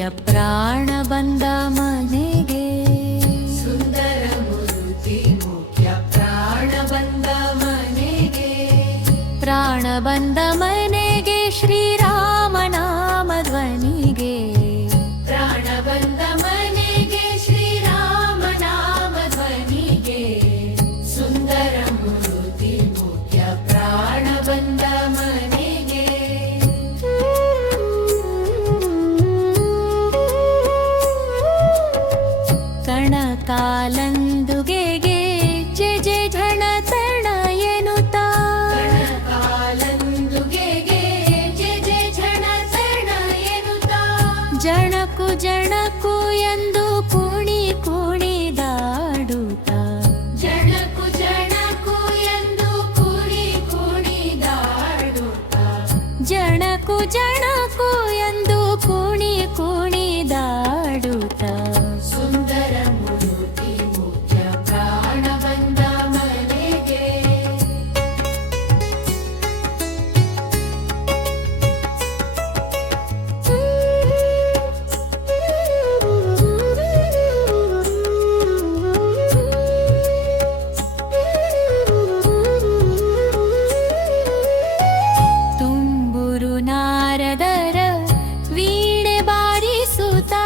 ಮುಖ್ಯ ಪ್ರಾಣ ಬಂದ ಮನೆಗೆ. ಸುಂದರ ಮೂರ್ತಿ ಮುಖ್ಯ ಪ್ರಾಣ ಬಂದ ಮನೆಗೆ. ಪ್ರಾಣ ಬಂದ ಮನೆಗೆ ಶ್ರೀರಾಮ ನಾಮ ಧ್ವನಿಗೆ. ಪ್ರಾಣ ಬಂದ ಮನೆಗೆ ಶ್ರೀರಾಮ ನಾಮ ಧ್ವನಿಗೆ. ಸುಂದರ ಮೂರ್ತಿ ಮುಖ್ಯ ಪ್ರಾಣ ಬಂದ ಮನೆಗೆ. ಕಣಕಾಲಂದುಗೆಗೆ ಜಯ ಜಯ ಝಣ ತಣ ಎನ್ನುತ್ತಾ. ಕಣಕಾಲಂದುಗೆಗೆ ಜಯ ಜಯ ಝಣ ತಣ ಎನ್ನುತ್ತಾ. ಜಣಕು ಜಣಕು ಎಂದು ಕುಣಿ ಕುಣಿದಾಡುತ್ತಾ. ಜಣಕು ಜಣಕು ಎಂದು ಕುಣಿ ಕುಣಿದಾಡುತ್ತಾ. ಜಣಕು ಜಣಕು ಎಂದು ಕುಣಿ ಕುಣಿದಾಡುತ್ತಾ. ಸುಂದರ ಮೂರ್ತಿ ಮುಖ್ಯ ಪ್ರಾಣ ಬಂದ ಮನೆಗೆ. ತುಂಬುರು ನಾರದರ ವೀಣೆ ಬಾರಿಸುತ್ತಾ.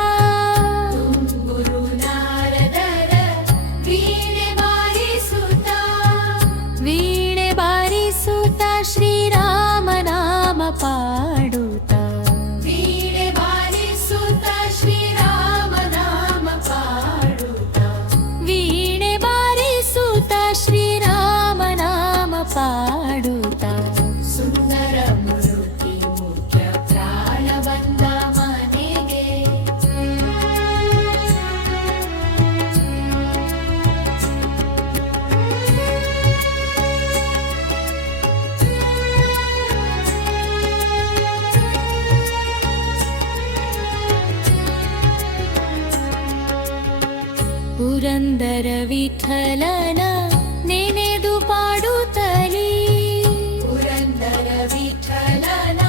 ತುಂಬುರು ನಾರದರ ವೀಣೆ ಬಾರಿಸುತ್ತಾ. ವೀಣೆ ಬಾರಿಸುತ್ತಾ ಶ್ರೀರಾಮ ನಾಮ ಪಾಡುತ್ತಾ. ವೀಣೆ ಬಾರಿಸುತ್ತಾ ಶ್ರೀರಾಮ ನಾಮ ಪಾಡುತ್ತಾ. ವೀಣೆ ಬಾರಿಸುತ್ತಾ ಶ್ರೀರಾಮ ನಾಮ ಪಾಡುತ್ತಾ. ಸುಂದರ ಮೂರ್ತಿ ಮುಖ್ಯ ಪ್ರಾಣ ಬಂದ ಮನೆಗೆ. ಪುರಂದರ ವಿಠಲನ ನೆನೆದು ಪಾಡುತ್ತಲೀ. ಪುರಂದರ ವಿಠಲನ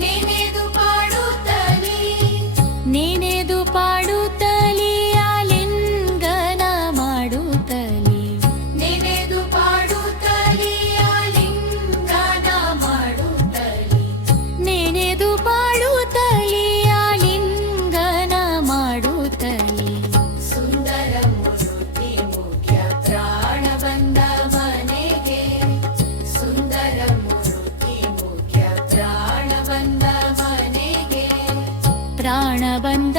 ನೆನೆದು ಪಾಡುತ್ತಲೇ. ನೆನೆದು ಪಾಡುತ್ತಲೀ ಆಲಿಂಗನ ಮಾಡುತ್ತಲೀ. ನೆನೆದು ಪಾಡುತ್ತಲೇ ಆಲಿಂಗನ ಮಾಡುತ್ತಲೇ. ನೆನೆದು ಪಾಡುತ್ತಲೀ ಆಲಿಂಗನ ಮಾಡುತ್ತಲೀ. ಸುಂದರ ಮೂರ್ತಿ ಮುಖ್ಯ ಪ್ರಾಣ ಬಂದ ಮನೆಗೆ. ಸುಂದರ ಮೂರ್ತಿ ಮುಖ್ಯ ಪ್ರಾಣ ಬಂದ ಮನೆಗೆ. ಪ್ರಾಣ ಬಂದ